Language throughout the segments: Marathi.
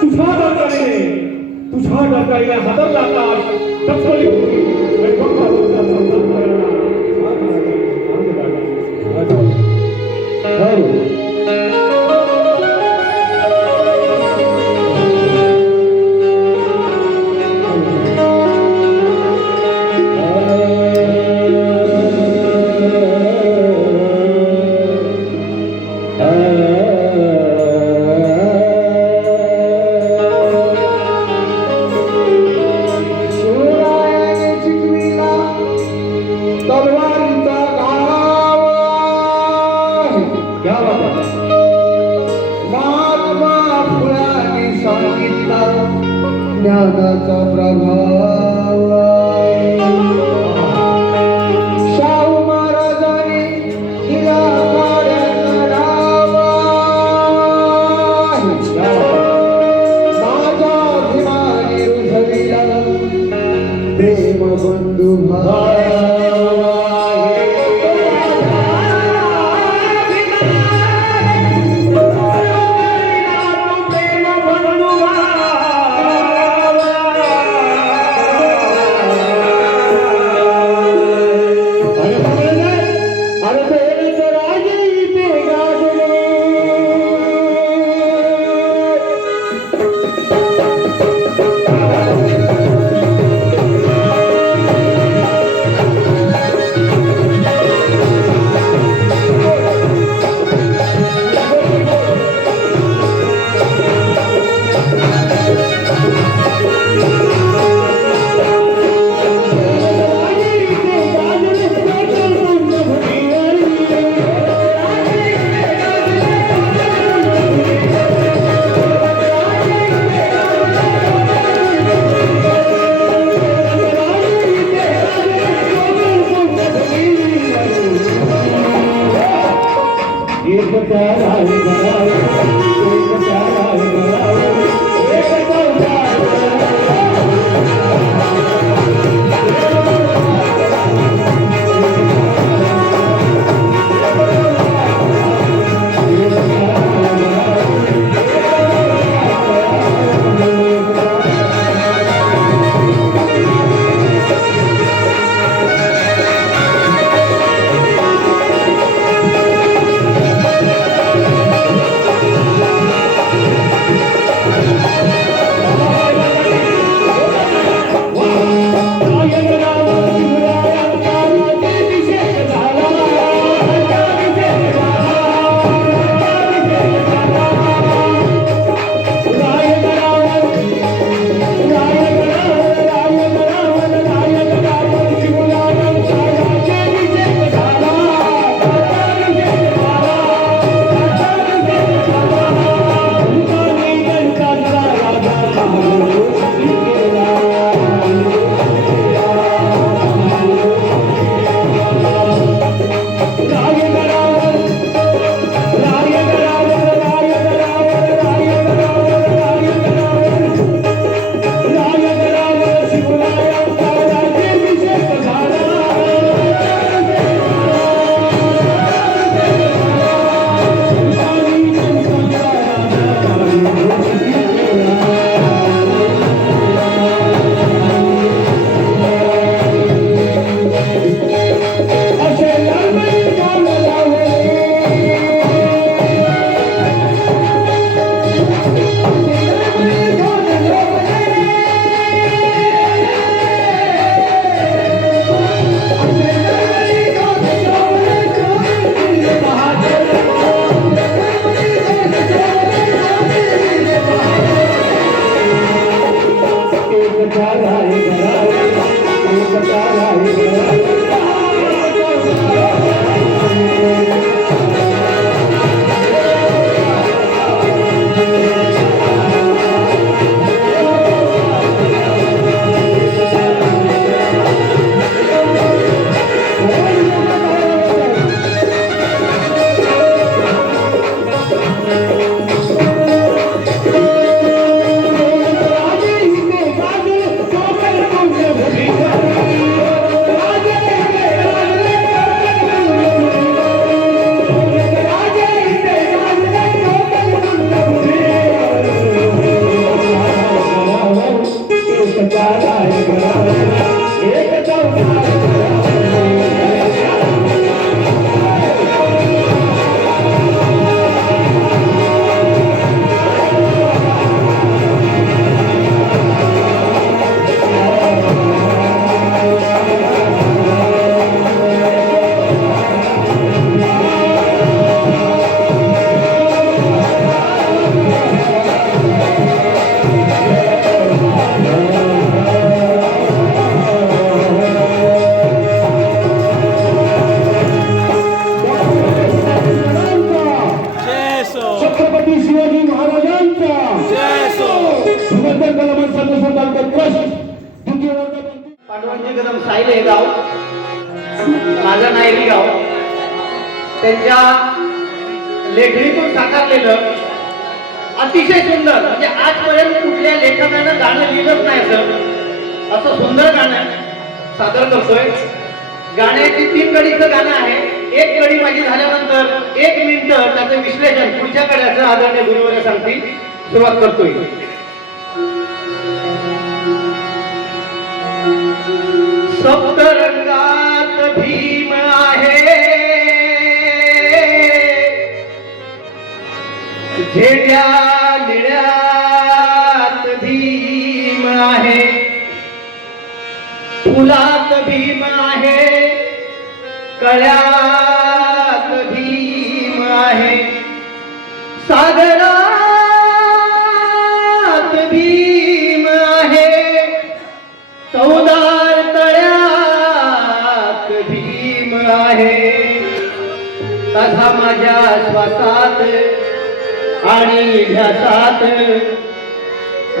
तुझ्या डोक्याने तुझ्या डोक्याने हादरला आकाश. टपकली होती vai, vai. कडीचं गाणं आहे. एक कडी माझी झाल्यानंतर एक मिनिट त्याचं विश्लेषण पुढच्या कड्याचं आदरणीय गुरुवर सांगतील. सुरुवात करतोय. सप्तरंगात भीम आहे. झेड्या निळ्यात भीम आहे. फुलात भीम कळ्यात भीम आहे. सागरात भीम आहे. चौदार तळ्यात भीम आहे. तथा माझ्या श्वासात आणि ध्यासात.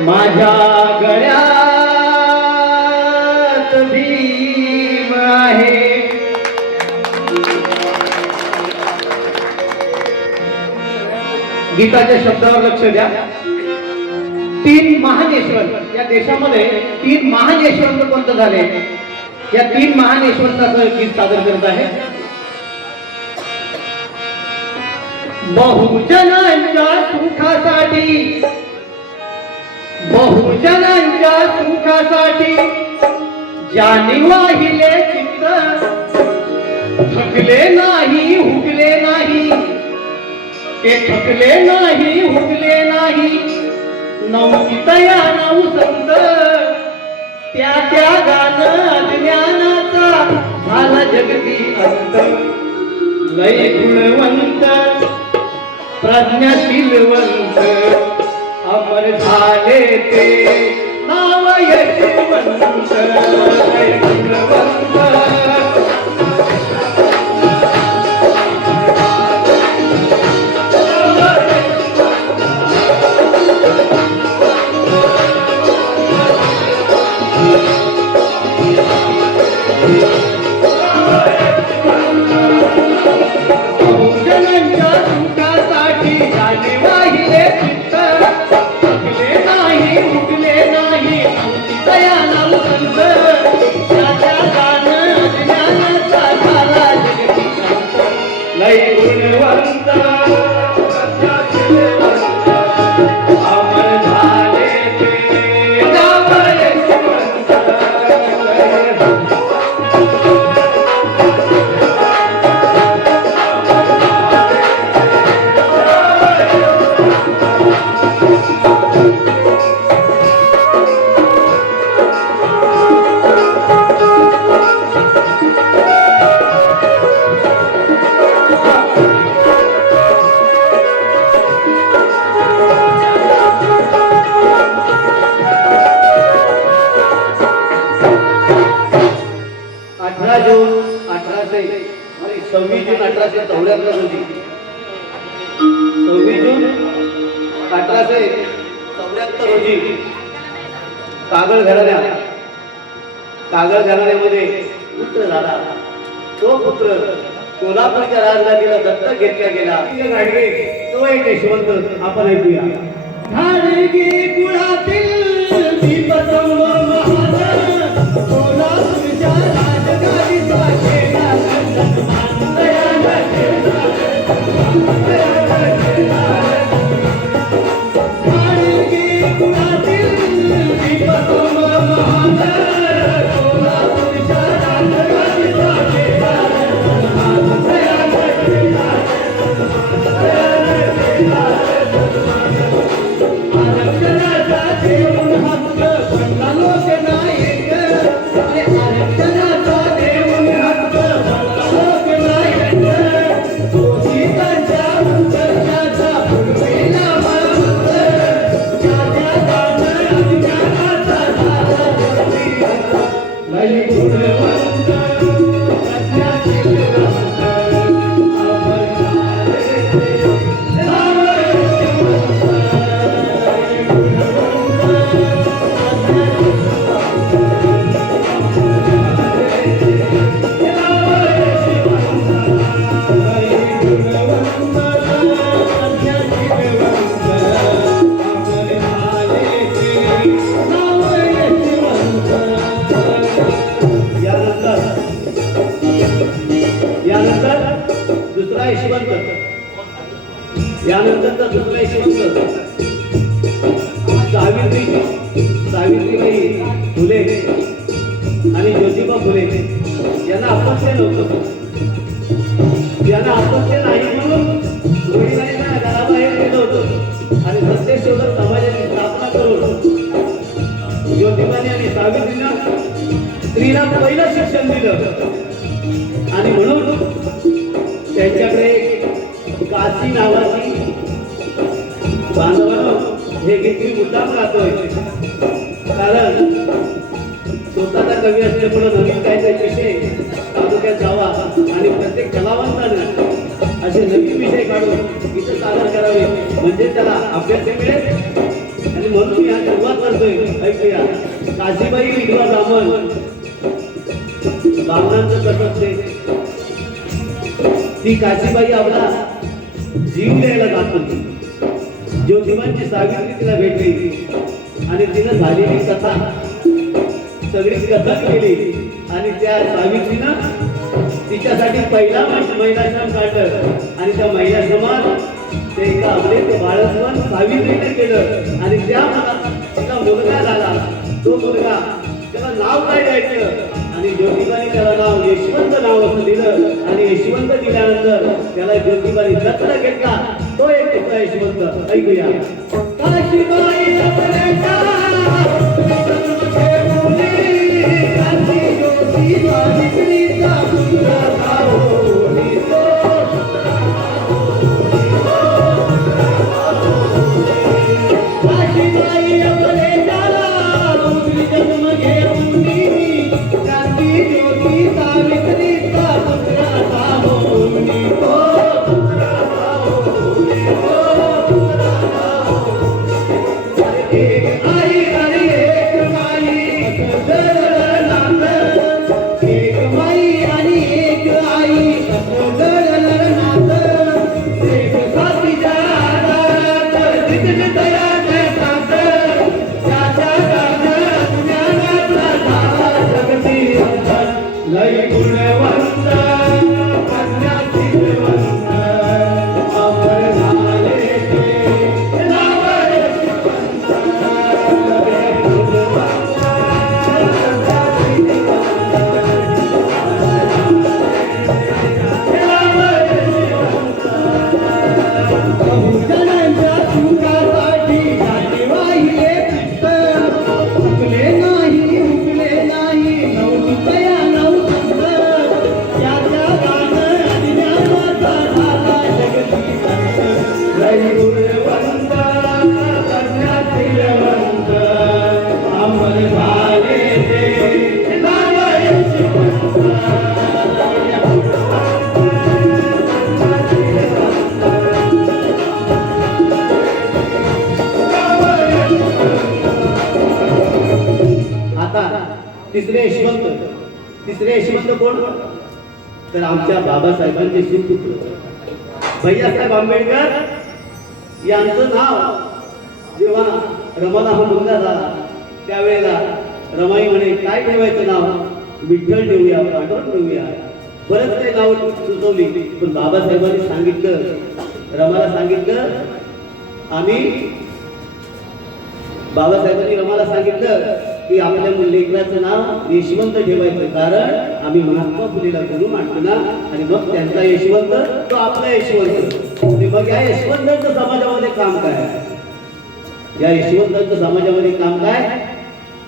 माझ्या गळ्यात गीताच्या शब्दावर लक्ष द्या. तीन महान यशवंत या देशामध्ये तीन महान यशवंत पंत झाले? या तीन महान यशवंताचं गीत सादर करत आहे. बहुजनांच्या सुखासाठी बहुजनांच्या सुखासाठी ज्याने वाहिले चित्त थकले नाही हुकले ते थकले नाही हुकले नाही. नवती तया नऊ संत त्या त्या गाणं ज्ञानाचा झाला जगती अंत. लय गुणवंत प्रज्ञाशीलवंत. अमर झाले ते नाव यशवंत. लय गुणवंत. पुत्र कोल्हापूरच्या राजधानीला दत्तक घेतला गेला. तो एक यशवंत. आपण ऐकूया. कुळातील स्वतःचा कवी असल्यामुळं काय काहीतरी विषय तालुक्यात जावा. आणि प्रत्येक कलावंतानं असे नवीन विषय काढून इथं सादर करावे. म्हणजे त्याला अभ्यास मिळेल? आणि म्हणून मी हा सुरुवात करतोय. ऐकूया. काशीबाई विधवा ब्राह्मण. ब्राह्मणांचं कसं ते. ती काशीबाई आपला जीव द्यायला जात होती. ज्योतिबांची सावित्री तिला भेटली. आणि तिनं झालेली कथा सगळी कथन केली. आणि त्या सावित्रीनं तिच्यासाठी पहिला महिलाश्रम काढलं. आणि त्या महिलाश्रमात ते एका आपले ते बाळसवन सावित्रीने केलं. आणि त्या मला तिचा मुलगा झाला. तो मुलगा त्याला नाव काय द्यायचं? आणि ज्योतिबाने त्याला नाव यशवंत नाव असं दिलं. आणि यशवंत दिल्यानंतर त्याला ज्योतिबाने दत्त घेतला. तो एक यशवंत? ऐकूया. काशीबाई आपल्याच्या तिसरे शिष्य कोण? तर आमच्या बाबासाहेबांचे सुपुत्र भैयासाहेब आंबेडकर यांचं नाव जेव्हा रमाला हा मुलगा झाला त्यावेळेला रमाई म्हणे काय ठेवायचं नाव? विठ्ठल ठेवूया पांडुरंग ठेवूया. बरंच काही नाव सुचवली पण बाबासाहेबांनी सांगितलं रमाला सांगितलं आम्ही बाबासाहेबांनी रमाला सांगितलं की आपल्या लेकराचं नाव यशवंत ठेवायचं. कारण आम्ही महात्मा फुलेला करू मांडतो ना आणि मग त्यांचा यशवंत तो आपला यशवंत. मग या यशवंतांचं समाजामध्ये काम काय? या यशवंतांचं समाजामध्ये काम काय?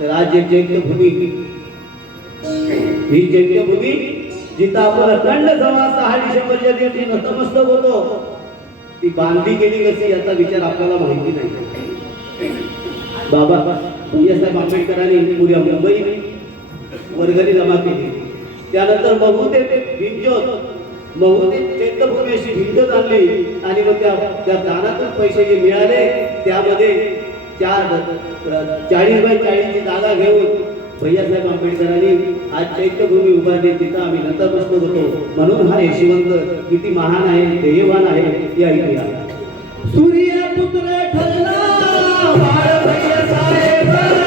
तर आज एक चैत्यभूमी ही चैत्यभूमी जिथं आपण अखंड समाज सहा डिसेंबरच्या दिवशी नतमस्तक होतो. ती बांधली गेली कशी? याचा विचार आपल्याला माहिती नाही. बाबा भैयासाहेब आंबेडकरांनी पुऱ्या मुंबई वर्गणी जमा केली. त्यानंतर महू ते भिंजोत महू चैत्यभूमी अशी भिंजोत आणली. आणि मग त्या त्या दानातून पैसे जे मिळाले त्यामध्ये चार चाळीस बाय चाळीसची जागा घेऊन भैयासाहेब आंबेडकरांनी आज चैत्यभूमी उभारली. तिथं आम्ही नतमस्तक होतो. म्हणून हा यशवंत किती महान आहे ध्येयवान आहे या इतिहास सूर्यपुत्र ठरला बाळ भैयासाहेब.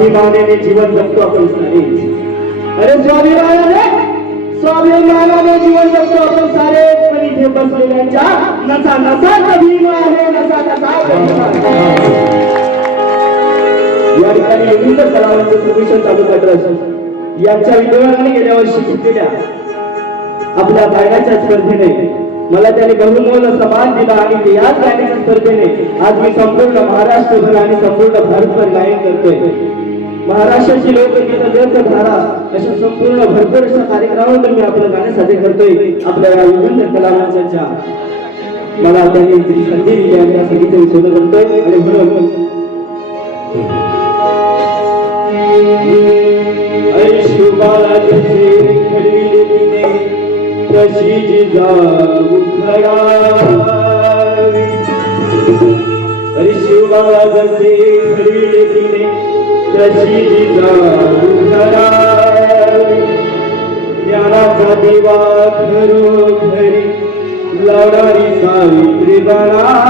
स्वाभिमानाने जीवन जगतो आपण सारे. अरे स्वाभिमानाने स्वाभिमानाने जीवन जगतो आपण सारे. पण इथे बसलेल्यांच्या नसा नसा भीम आहे नसा नसात या ठिकाणी विविध कलावांचे प्रदर्शन चालू करत यांच्या विद्वानाने गेल्या वर्षी घेतलेल्या आपल्या गायनाच्या स्पर्धेने मला त्याने बहुमोल समान दिला आणि ते याच गाण्याच्या स्पर्धेने आज मी संपूर्ण महाराष्ट्रभर आणि संपूर्ण भारतभर गायन करतोय. महाराष्ट्राची लोकगीत लोकधारा अशा संपूर्ण भरपूर अशा कार्यक्रमावर मी आपलं गाणं साजरे करतोय. आपल्या विभिन्न कलावंतांच्या. मला त्यांनी जी संधी दिली आहे त्या संगीत शोध करतोय. आणि म्हणून ऐशुबाला जसे खडविले तशी जिजाऊ अरे शिवबाला जसे खडविले तिने तशी जिजाऊ खडावी ज्ञानाचा दिवा घरोघरी लावणारी सावित्री बनावी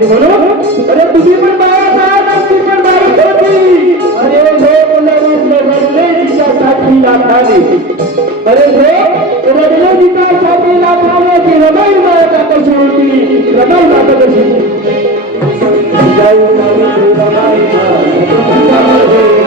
आणि म्हणून अरे तुझी पण बाळासाहेब आमची पण बारीक होती. अरे हे हो, हो, मुलांचे रडले तिच्यासाठी लागणारे अरे हे हो, रडले तिच्यासाठी लागणारे ती रमाई माता कशी होती. रमाई माता कशी होती रमाई माता